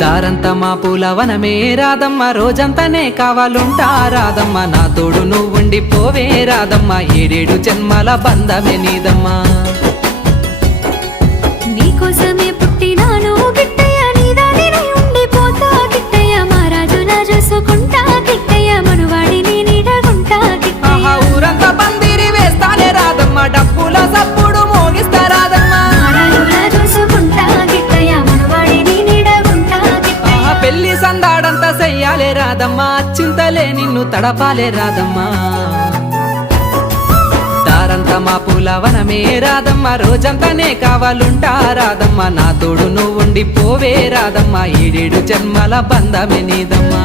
దారంతా మా పూలవనమే రాదమ్మ, రోజంతానే కావాలుంటా రాదమ్మ, నా తోడు నువ్వుండి పోవే రాదమ్మ, ఏడేడు జన్మల బంధమే నీదమ్మా. నీకోసమే పుట్టినాను గిట్టయ్య, నీదానినై ఉండిపోతా గిట్టయ్య, మా రాజులా చూసుకుంటా గిట్టయ్య, మనువాడిని నీడగుంటా గిట్టయ్య. ఊరంతా పందిరి వేస్తానే రాదమ్మ, డప్పుల సప్పుడు మోగిస్తా రాదమ్మ, రాజులా చూసుకుంటా గిట్టయ్య, మనువాడిని నీడగుంటా గిట్టయ్య. పెళ్లి సందాడంతా చెయ్యాలే రాదమ్మ, చింతలే నిన్ను తడపాలే రాదమ్మా. దారంతా మా పూలవనమే రాదమ్మ, రోజంతానే కావాలుంటా రాదమ్మ, నా తోడు నువ్వుండి పోవే రాదమ్మ, ఏడేడు జన్మల బంధమే నీదమ్మా.